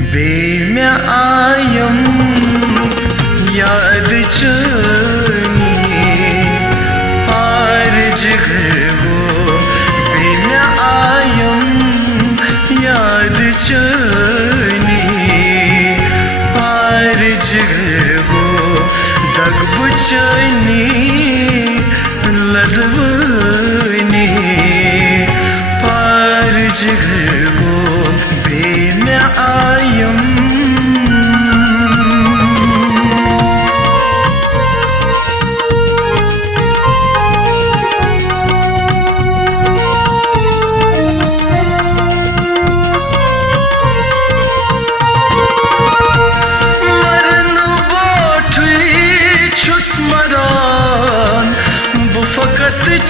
Beyme ayım yadı çöni parcığı bu. Beyme ayım yadı çöni parcığı bu. Dag bıçani ladvani parcığı bu. Beyme ayım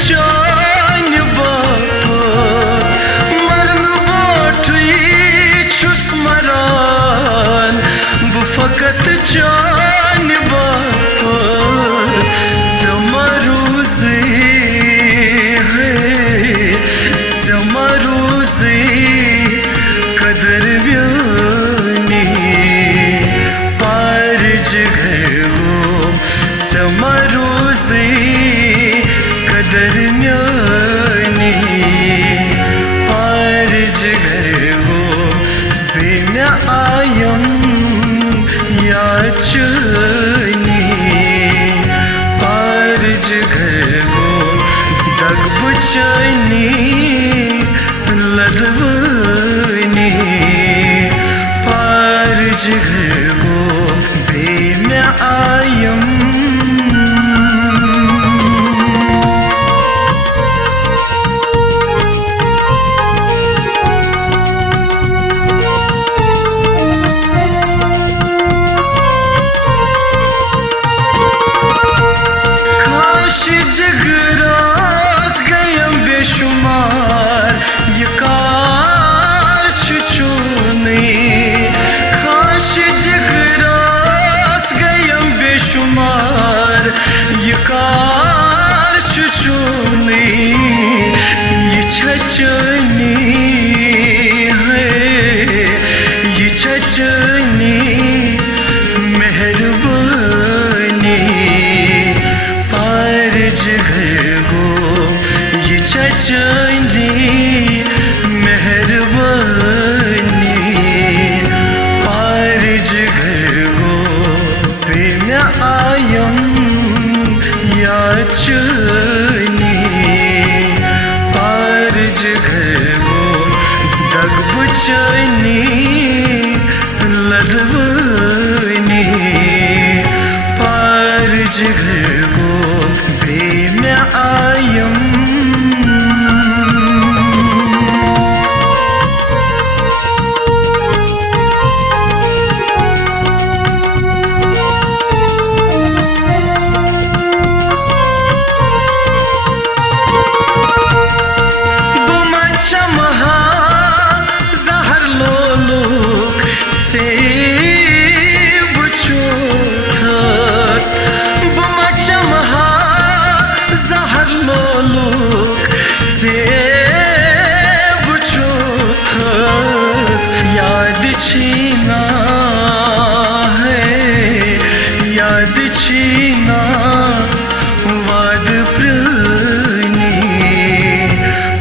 Can bapı marın batı çusmaran bu fakat can bapı zamaruzi है zamaruzi kader byani parcığı zamaruzi दरम्यानी parcığı bu. Beyme ayım yaçını parcığı bu. Dag bıçani ladvani parcığı bu. Beyme ayım जगरास गयम बेशुमार ये car चुचुनी खाश जगरास गयम बेशुमार ये car चुचुनी ये छचनी है ये छचनी चली मेहरबानी parcığı bu. Beyme ayım yaçını parcığı bu. Dag bıçani ladvani parcığı bu. Beyme ayım याद छीना है याद छीना वाद प्राणी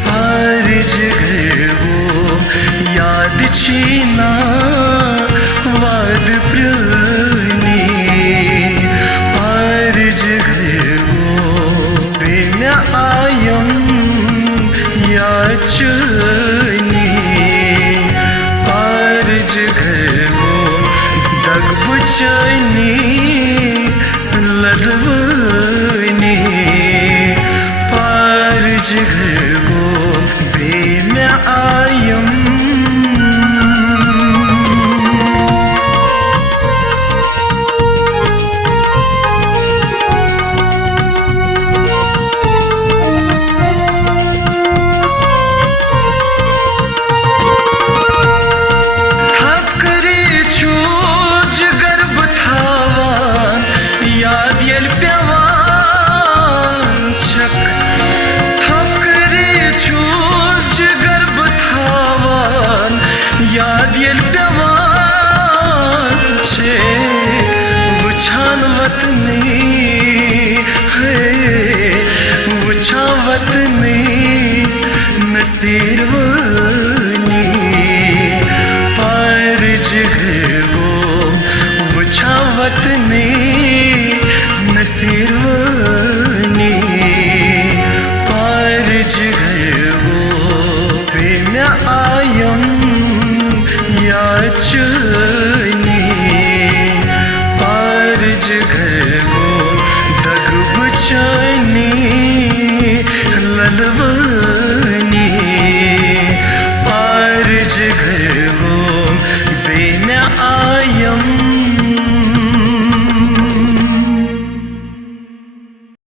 parcığı bu. याद छीना वाद प्राणी parcığı bu. Beyme ayım yaçını parcığı bu. Dag bıçani ladvani parcığı bu. Beyme ayım याद ये सिरवनी